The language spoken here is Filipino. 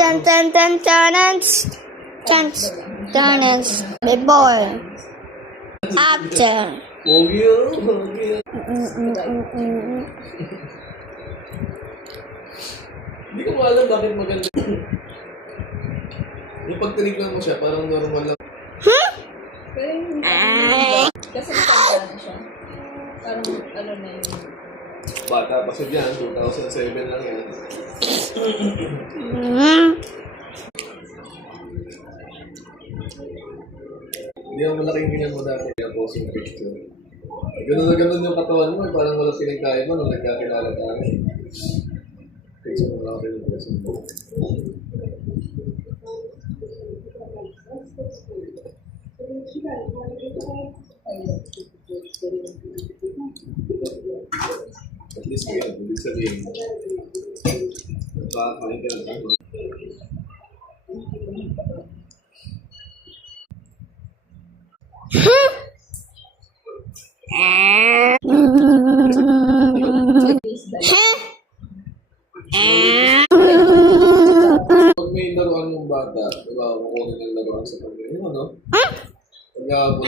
Dun dun dun dun dun dun. Before. After. Hindi ko alam bakit maganda. Yung pag tinignan mo siya, parang normal lang. Kasi matanda na siya. Parang ano na yun. Bata pa siya dyan, 2007 lang yan. Hindi ako malaking ganyan mo dati kaya posing picture. Ganun na ganun yung katawan mo, parang walang pinagkain mo nung nagkakilala tayo. Picture mo lang ako yung posing mo. At least kaya, hindi sabihin. Nakakain ka na ano. Pag may laruan yung bata, diba, kukunin ng laruan sa pagkain, ano? Pag-aabot